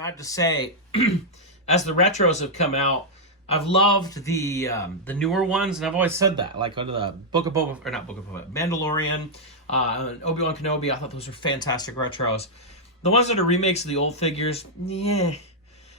I have to say, as the retros have come out, I've loved the newer ones, and I've always said that. Like under the Book of Boba, or not Book of Boba, Mandalorian, and Obi-Wan Kenobi, I thought those were fantastic retros. The ones that are remakes of the old figures, yeah.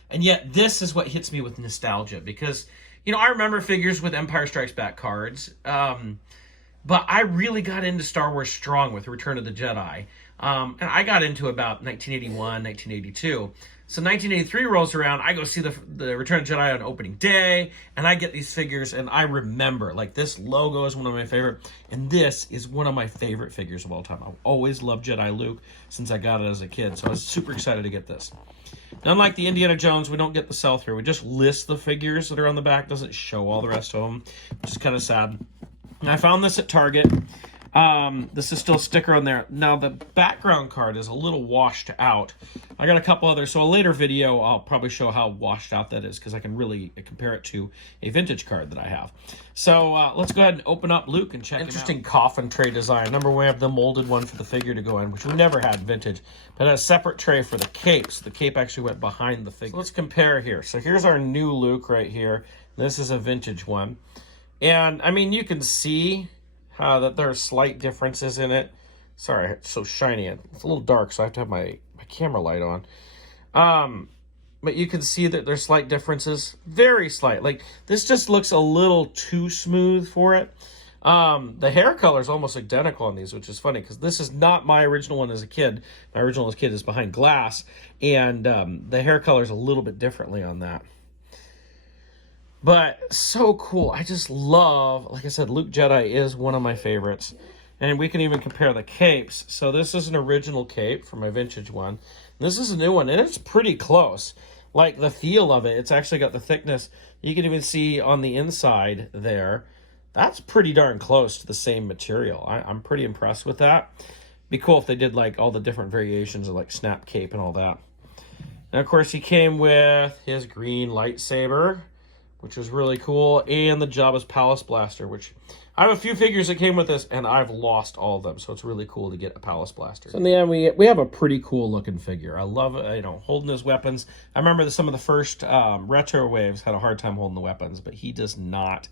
And yet this is what hits me with nostalgia, because, you know, I remember figures with Empire Strikes Back cards, but I really got into Star Wars strong with Return of the Jedi. And I got into about 1981, 1982. So 1983 rolls around, I go see the Return of the Jedi on opening day, and I get these figures, and I remember, like, this logo is one of my favorite, and this is one of my favorite figures of all time. I've always loved Jedi Luke since I got it as a kid, so I was super excited to get this. Now, unlike the Indiana Jones, we don't get the sell-through. We just list the figures that are on the back, doesn't show all the rest of them, which is kind of sad. And I found this at Target. This is still a sticker on there. Now, the background card is a little washed out. I got a couple others, so a later video I'll probably show how washed out that is, because I can really compare it to a vintage card that I have. So let's go ahead and open up Luke and check him out. Interesting coffin tray design. Remember, we have the molded one for the figure to go in, which we never had vintage, but a separate tray for the cape. So the cape actually went behind the figure. So let's compare here. So here's our new Luke right here. This is a vintage one. And, I mean, you can see that there are slight differences in it. Sorry, it's so shiny. It's a little dark, so I have to have my camera light on. But you can see that there's slight differences. Very slight. Like, this just looks a little too smooth for it. The hair color is almost identical on these, which is funny, because this is not my original one as a kid. My original as a kid is behind glass, and the hair color is a little bit differently on that. But so cool. I just love, like I said, Luke Jedi is one of my favorites. And we can even compare the capes. So this is an original cape for my vintage one. This is a new one, and it's pretty close. Like the feel of it, it's actually got the thickness. You can even see on the inside there. That's pretty darn close to the same material. I'm pretty impressed with that. Be cool if they did like all the different variations of like snap cape and all that. And of course he came with his green lightsaber, which was really cool, and the Jabba's Palace Blaster, which I have a few figures that came with this, and I've lost all of them, so it's really cool to get a Palace Blaster. So in the end, we have a pretty cool looking figure. I love, you know, holding his weapons. I remember that some of the first retro waves had a hard time holding the weapons, but he does not.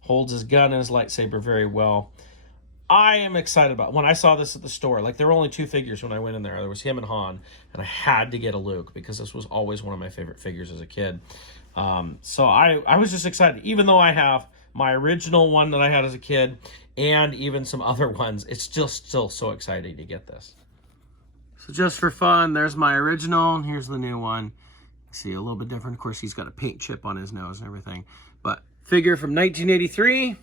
Holds his gun and his lightsaber very well. I am excited about it. When I saw this at the store, like there were only two figures when I went in there. There was him and Han, and I had to get a Luke because this was always one of my favorite figures as a kid. So I was just excited. Even though I have my original one that I had as a kid and even some other ones, it's just still so exciting to get this. So just for fun, there's my original, and here's the new one. See, a little bit different. Of course, he's got a paint chip on his nose and everything. But figure from 1983,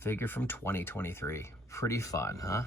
figure from 2023. Pretty fun, huh?